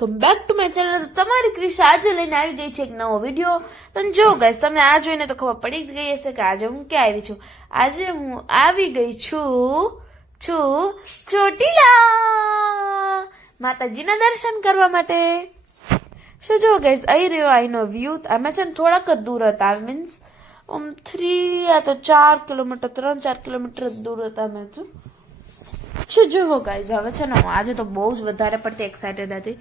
Welcome back to my channel. તમારી ક્રિશ આજે લઈને આવી ગઈ છે એક નવો વિડીયો. અને જો ગાઈસ તમને આ જોઈને તો ખબર પડી જ ગઈ હશે કે આજે હું ક્યાં આવી છું. આજે હું આવી ગઈ છું ચોટીલા માતાજીના દર્શન કરવા માટે. શું જો ગાઈસ અહીં રહ્યો અહીંનો વ્યૂ. અમે છે ને થોડાક જ દૂર હતા, મીન્સ 4 કિલોમીટર 3-4 કિલોમીટર દૂર હતા અમે તો. શું જુઓ ગાઈઝ, હવે છે ને હું આજે તો બહુ જ વધારે પડતી એક્સાઇટેડ હતી.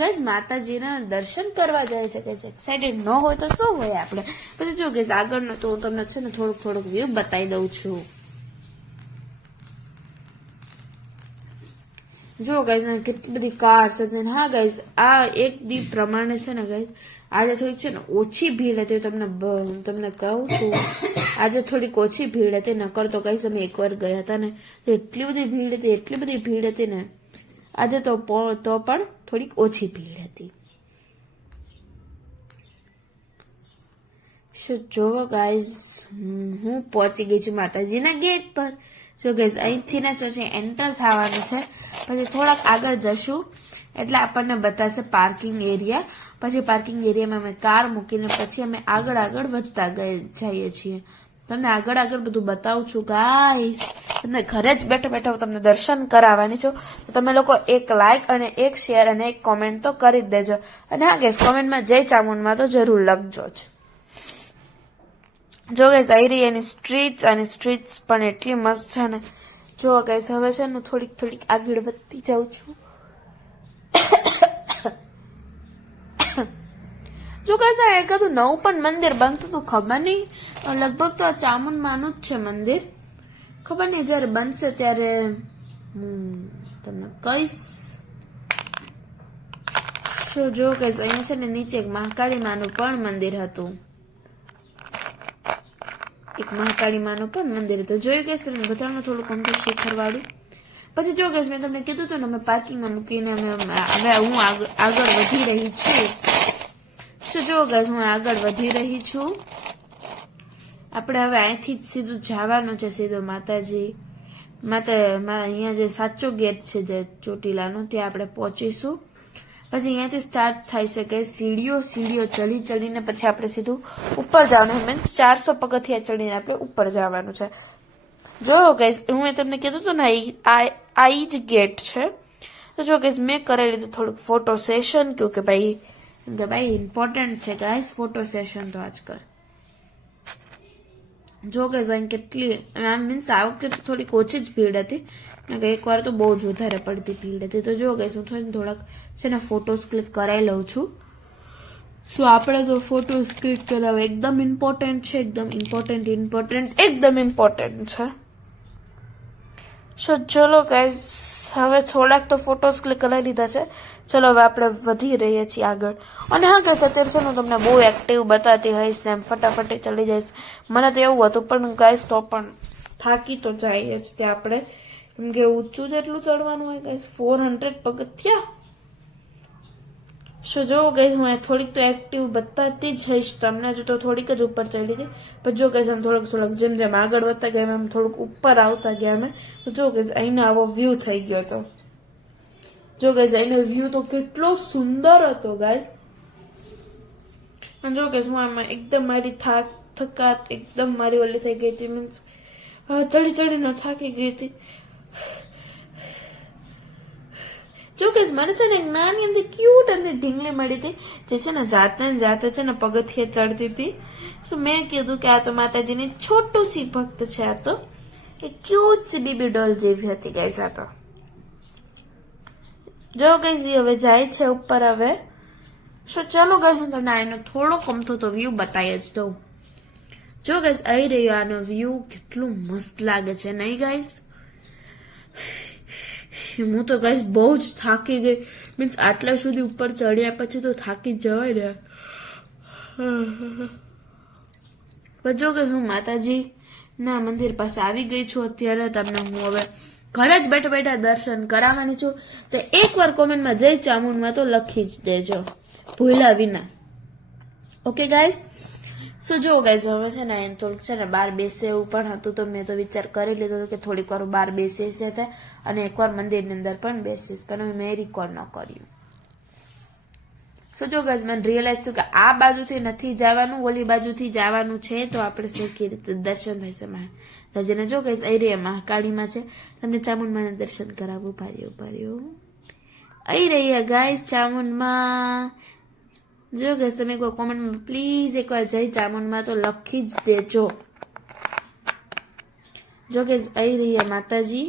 ગાઈઝ માતાજીના દર્શન કરવા જાય છે. ગાઈઝ એક્સાઇટેડ ન હોય તો શું હોય આપણે. પછી જો ગાઈઝ આગળનો તો હું તમને છે ને થોડુંક વ્યૂ બતાવી દઉં છું. જો ગાઈઝ કેટલી બધી કાર છે. હા ગાઈઝ આ એક દી પ્રમાણે છે ને ગાઈઝ આજે થોડીક છે ને ઓછી ભીડ હતી. તમને કહું છું આજે થોડીક ઓછી ભીડ હતી. નકર તો ગાઈઝ અમે એકવાર ગયા હતા ને તો એટલી બધી ભીડ હતી ને. આજે તો પણ થોડીક ઓછી ભીડ હતી. જોવો ગાઈઝ હું પહોંચી ગઈ છું માતાજીના ગેટ પર. જો ગાઈઝ અહીંથી ને પછી એન્ટર થવાનું છે. પછી થોડાક આગળ જશું એટલે આપણને બતાવશે પાર્કિંગ એરિયા. પછી પાર્કિંગ એરિયામાં અમે કાર મૂકીને પછી અમે આગળ વધતા જઈએ છીએ. તમને આગળ બધું બતાવું છું ગાઈસ. તમને ઘરે જ બેઠો હું તમને દર્શન કરાવવાની છું. તો તમે લોકો એક લાઈક અને એક શેર અને એક કોમેન્ટ તો કરી જ દેજો. અને હા ગાઈસ કોમેન્ટમાં જય ચામુંડમાં તો જરૂર લખજો જ. જો ગાઈસ આવી રહી એની સ્ટ્રીટ્સ પણ એટલી મસ્ત છે ને. જો ગાઈસ હવે છે ને થોડીક આગળ વધતી જાઉં છું. જો ગાઈસ આ એકાદું નવું પણ મંદિર બનતું હતું, ખબર નહીં. લગભગ તો આ ચામુંડમાનું જ છે મંદિર. ખબર નહીં જયારે બનશે ત્યારે તમને કહીશ. શું જો ગાઈસ અહીંયા છે ને નીચે એક મહાકાળી માનું પણ મંદિર હતું. જોયું ગેસ તમને બધાનું થોડુંક અમથું શિખરવાળું. પછી જો ગેસ મેં તમને કીધું હતું ને અમે પાર્કિંગમાં મૂકીને હવે હું આગળ વધી રહી છું. શું જો ગેસ હું આગળ વધી રહી છું. આપણે હવે અહીંથી જ સીધું જવાનું છે, સીધું માતાજી અહીંયા જે સાચો ગેટ છે જે ચોટીલાનો ત્યાં આપણે પહોંચીશું. પછી અહીંયાથી સ્ટાર્ટ થાય છે કે સીડીઓ ચડીને પછી આપણે સીધું ઉપર જવાનું. મીન્સ 400 પગથિયા ચડીને આપણે ઉપર જવાનું છે. જો ગાઈસ હું તમને કીધું હતું ને આ જ ગેટ છે. તો જો ગાઈસ મેં કરાવી લીધું થોડુંક ફોટો સેશન. કે ભાઈ ઇમ્પોર્ટન્ટ છે ગાઈસ ફોટો સેશન તો આજકાલ. જો ગાઈસ અહીં કેટલી મીન્સ આ વખતે તો થોડીક ઓછી જ ભીડ હતી. એક વાર તો બહુ જ વધારે પડતી ભીડ હતી. તો જો ગાઈસ હું થોડાક છે ને ફોટોસ ક્લિક કરાવી લઉં છું. શું આપણે તો ફોટોસ ક્લિક કરાવવા એકદમ ઇમ્પોર્ટન્ટ છે. એકદમ ઇમ્પોર્ટન્ટ છે. ચલો ગાઈસ હવે થોડાક તો ફોટોસ ક્લિક કરાવી લીધા છે. ચલો હવે આપણે વધી રહીએ છીએ આગળ. અને હા ગાઈસ અત્યારે છે ને તમને બહુ એક્ટિવ બતાવતી હોઈશ ને ફટાફટ ચડી જઈશ. મને તો એવું હતું પણ ગાઈસ તો પણ થાકી તો જાય જ ત્યાં આપણે. કેમ કે ઊંચું જેટલું ચડવાનું હોય ગાઈસ 400 પગથિયા. શું જો ગાઈસ હું થોડીક તો એક્ટિવ બતાવતી જ હઈશ તમને. જો તો થોડીક જ ઉપર ચડી હતી. પણ જો ગાઈસ આમ થોડુંક જેમ આગળ વધતા ગયા એમ થોડુંક ઉપર આવતા ગયા અમે. તો જો ગાઈસ અહીંનો આવો વ્યૂ થઈ ગયો હતો. જો ગાઈસ અહીંનો વ્યૂ તો કેટલો સુંદર હતો ગાઈસ. અને જો ગાઈસ હું આમાં એકદમ મારી થકાત એકદમ મારી ઓલી થઈ ગઈ હતી. મીન્સ ચડીને થાકી ગઈ હતી. જો ગાઈસ મને છે ને એક નાની એમથી ક્યુટ એમથી ઢીંગલી મળી હતી જે છે ને જાતે છે ને પગથિયે ચડતી હતી. શું મેં કીધું કે આ તો માતાજીની છોટું સી ભક્ત છે. આ તો એક ક્યુટ સી બેબી ડોલ જેવી હતી ગાઈસ આ તો. જો ગાઈસ હવે જાય છે ઉપર હવે. શું ચલો ગાઈસ હું તમને આનો થોડોક અમથો તો વ્યૂ બતાવી જ દઉં. જો ગાઈસ આવી રહ્યો આનો વ્યૂ કેટલું મસ્ત લાગે છે નહીં ગાઈસ. હું તો ગાઈસ બહુ જ થાકી ગઈ. મીન્સ આટલા સુધી ઉપર ચડ્યા પછી તો થાકી જવાય ને. જો ગાઈસ હું માતાજી ના મંદિર પાસે આવી ગઈ છું અત્યારે. તમને હું હવે ઘરે જ બેઠા દર્શન કરાવવાની છું. તો એકવાર કોમેન્ટમાં જય ચામુંડમાં તો લખી જ દેજો ભૂલ્યા વિના. Okay guys. શું જો ગાઈસ હવે છે ને થોડુંક છે ને બહાર બેસે એવું પણ હતું. તો મેં તો વિચાર કરી લીધો હતો કે થોડીક વાર બહાર બેસીશ અને એકવાર મંદિરની અંદર પણ બેસીશ. પણ મેં રેકોર્ડ ન કર્યું. સો જો ગાઈઝ મને રિયલાઇઝ થયું કે આ બાજુથી નથી જવાનું, ઓલી બાજુથી જવાનું છે, તો આપણે સરખી રીતે દર્શન થશે મહારાજને. જો ગાઈઝ અહીં રહ્યા મહાકાળીમાં છે, તમને ચામુંડમાના દર્શન કરાવું. ઉભા રહ્યો અહીં રહ્યા ગાઈઝ ચામુંડમાં. જો ગાઈઝ તમે કોઈ કોમેન્ટમાં પ્લીઝ એકવાર જય ચામુંડમાં તો લખી જ દેજો. જો ગાઈઝ અહીં રહ્યા માતાજી.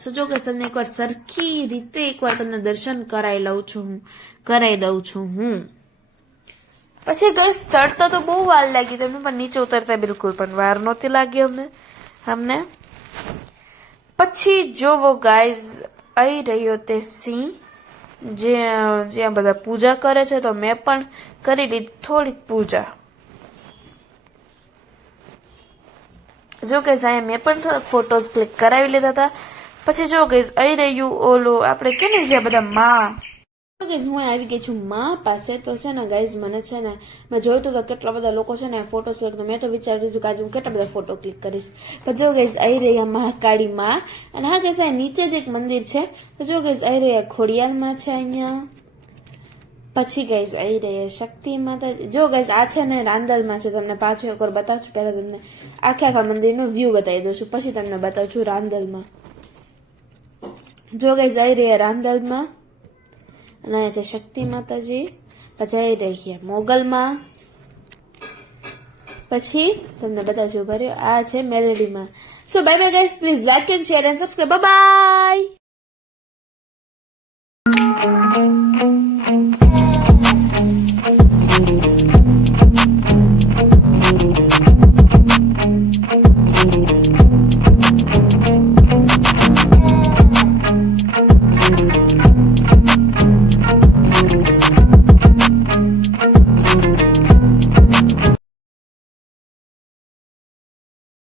સો જો કે તમને એકવાર સરખી રીતે એકવાર તમને દર્શન કરાવી દઉં છું હું. પછી ગાઈસ ચડતા તો બહુ વાર લાગી તમને, પણ નીચે ઉતરતા બિલકુલ પણ વાર નહોતી લાગી અમને. પછી જોવો ગાઈઝ આવી રહ્યો તે સિંહ જ્યાં બધા પૂજા કરે છે, તો મેં પણ કરી લીધી થોડીક પૂજા. જો કે અહીંયા મેં પણ થોડાક ફોટોઝ ક્લિક કરાવી લીધા હતા. પછી જો ગઈશ અહીં રહ્યું ઓલું આપણે કે ને જે બધા માં. હું આવી ગઈ છું માં પાસે. તો છે ને ગાઈઝ મને છે ને મેં જોયું હતું કે કેટલા બધા લોકો છે ને ફોટોસ, મેં તો વિચાર્યું હતું કે આજે હું કેટલા બધા ફોટો ક્લિક કરીશ. પણ જો ગાઈઝ અહીં રહ્યા મહાકાળી માં. અને હા ગાઈઝ નીચે જ એક મંદિર છે. તો જો ગાઈઝ અહીં રહ્યા ખોડિયાર માં છે અહીંયા. પછી ગાઈઝ અહીં રહ્યા શક્તિ માતા. જો ગાઈઝ આ છે ને રાંદલમાં છે. તમને પાછું એકવાર બતાવું છું. પહેલા તમને આખા મંદિરનો વ્યૂ બતાવી દઉં છું, પછી તમને બતાવું છું રાંદલમાં. જો ગાઈઝ આવી રહ્યા રાંદલમાં, અને અહીંયા છે શક્તિ માતાજી. પછી આવી રહ્યા મોગલમાં. પછી તમને બતાવજો ઉભા રહ્યો, આ છે મેલેડીમાં. So bye bye guys, please like and share and subscribe. Bye by.